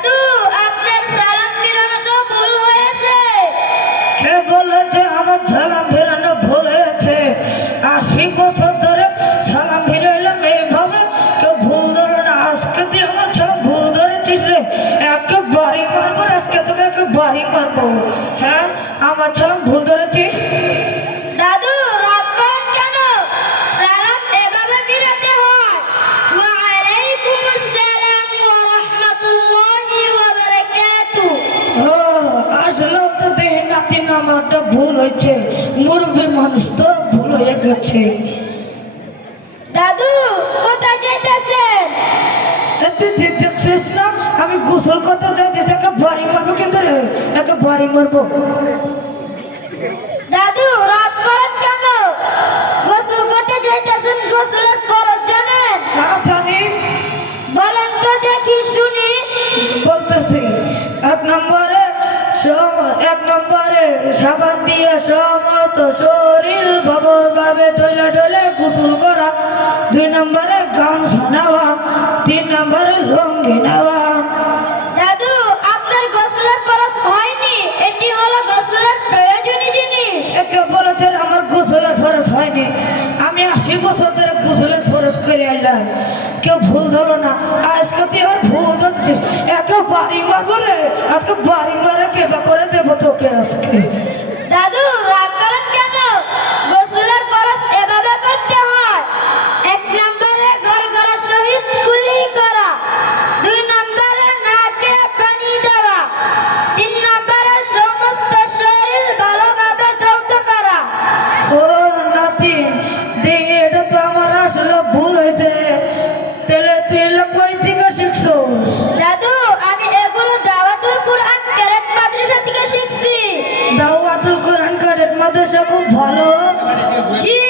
দাদু আপনার সালাম ফিরানো তো ভুল হয়েছে। কে বলেছে আমার সালাম ফেরানো ভুল হয়েছে? 80 বছর ধরে সালাম ফিরাইলাম এইভাবে, কেউ ভুল ধরে না। আজকে তুই আমার সালাম ভুল ধরেছিস রে, একে বাড়ি মারবো রে, আজকে তোকে একে বাড়ি মারবো। হ্যাঁ, আমার সালাম ভুল ধরেছিস? দাদু রাগ করেন কেন? সালাম এভাবে ফিরাতে হয়। ওয়া আলাইকুমুস সালাম ওয়া রাহমাতুল্লাহি ওয়া বারাকাতুহু। ও, আসলেও তো দেখি নাতি নামাটা ভুল হয়েছে, মুরব্বী মানুষ তো ভুল হয়ে গেছে। দাদু কোথায় যাইতেছেন? তুই দেখছিস না আমি গোসল করতে যাচ্ছিস, একে বাড়ি মারবো কিন্তু রে, একে বাড়ি মারবো। দাদু রাগ করেন কেন? গোসল করতে যাইতেছেন, গোসলের ফরজ জানেন? হ্যাঁ জানি, বলেন তো দেখি শুনি। বলতেছি। এক নম্বরে সাবান দিয়ে সমস্ত শরীর ভাবে ডলে ডলে গোসল করা। 2 নম্বরে গামছা নেওয়া। 3 নম্বরে লুঙ্গি নেওয়া। দাদু আপনার গোসলের ফরজ হয়নি, এটি হলো গোসলের প্রয়োজনীয় জিনিস। একে বলেছে আমার গোসলের ফরজ হয়নি, আমি 80 বছর ধরে গোসলের ফরজ করে আইলাম, কেউ ভুল ধরো না। আজকে তুই আর ভুল ধরছিস, একে বাড়ি মারবো রে, আজকে বাড়ি মারে কেবা করে দেবো তোকে আজকে। দাদু রাগ করেন কেন? গোসলের ফরজ এভাবে করতে হয়। 1 নম্বরে গড়গড়া সহিত কুলি করা। 2 নম্বরে নাকে পানি দেওয়া। 3 নম্বরে সমস্ত শরীর ভালোভাবে ধৌত করা। ও নাতি, এটা তো আমার আসলে ভুল হয়েছে, তাহলে তুই কই থেকে শিখছোস? দাদু আমি এগুলো দাওয়াতুল কুরআন ক্যারেট মাদ্রাসা থেকে শিখছি। দাওয়াতুল কোরআন কাদের মাদ্রাসা খুব ভালো, জি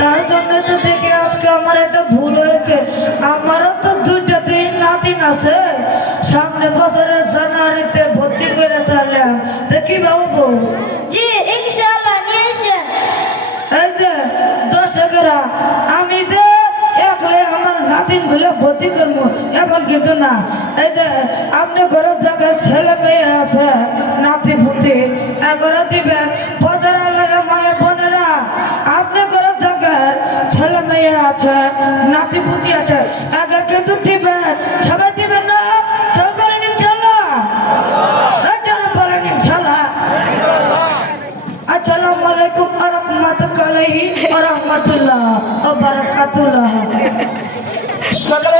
তার জন্য তো দেখি আজকে আমার একটা ভুল হয়েছে। আমারও তো 2টা নাতিন আছে, সামনে বছরের জানুয়ারিতে ভর্তি করে চাইলাম, তো কি ভাববো? জি ইনশাআল্লাহ নিয়ে আসেন। এই যে দর্শকেরা, আমি যে একলে আমার নাতিন গুলো ভর্তি করবো এমন কিন্তু না। এই যে আপনি ঘরের জায়গায় ছেলে মেয়ে আছে, নাতি পুতি করে দিবেন। পদারা লাগে মায়ের বোনেরা, আপনি ঘরের জায়গায় ছেলে মেয়ে আছে, নাতি পুতি আছে, আগে কিন্তু দিবেন। সবাই দিবেন না? সবাই বলেন ইনশাআল্লাহ। বলেন ইনশাআল্লাহ। আসসালামু আলাইকুম ওয়া রাহমাতুল্লাহি ওয়া রাহমাতুল্লাহ ওয়া বারাকাতুহু। সকলে